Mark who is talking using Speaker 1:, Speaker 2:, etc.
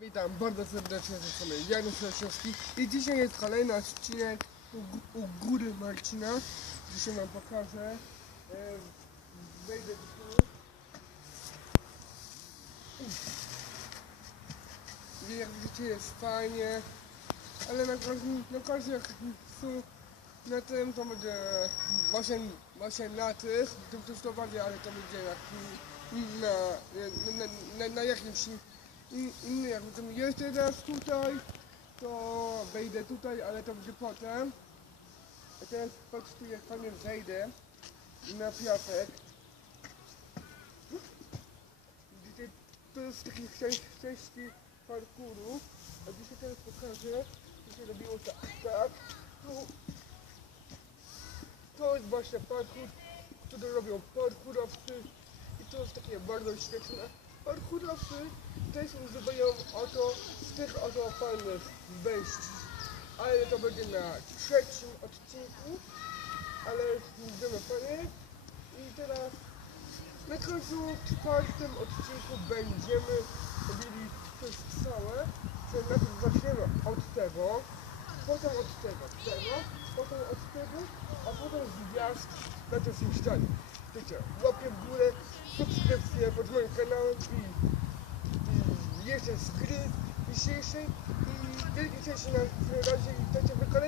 Speaker 1: Witam bardzo serdecznie ze strony Janusz Lesiowski i dzisiaj jest kolejny odcinek u, u góry Marcina. Dzisiaj wam pokażę. E, wejdę tu. Uff. I Jak widzicie jest fajnie, ale na każdym, na każdym na tym to będzie 8, 8 na tych, to bawię, ale to będzie jak na, na, na, na jakimś i inny jak będziemy jeszcze raz tutaj, to wejdę tutaj, ale to będzie potem. A teraz patrzcie jak fajnie zejdę na piasek. Widzicie, to jest taki części parkouru. A dzisiaj teraz pokażę, co się robiło tak, tak. Tu, to jest właśnie parkour, który robią parkourowcy. I to jest takie bardzo świetne. Parkourowcy też używają oto z tych oto fajnych wejść. Ale to będzie na trzecim odcinku. Ale będziemy fajnie. I teraz na końcu czwartym odcinku będziemy robili coś całe. Że najpierw zaczniemy od tego, potem od tego, tego, potem od tego, a potem z gwiazd na się stanie. Wiecie, łapie w górę, subskrypcję pod moim kanałem i, i jeszcze z gry dzisiejszej i wielkie cześć na razie i witajcie w kolejnym odcinku. Siemka!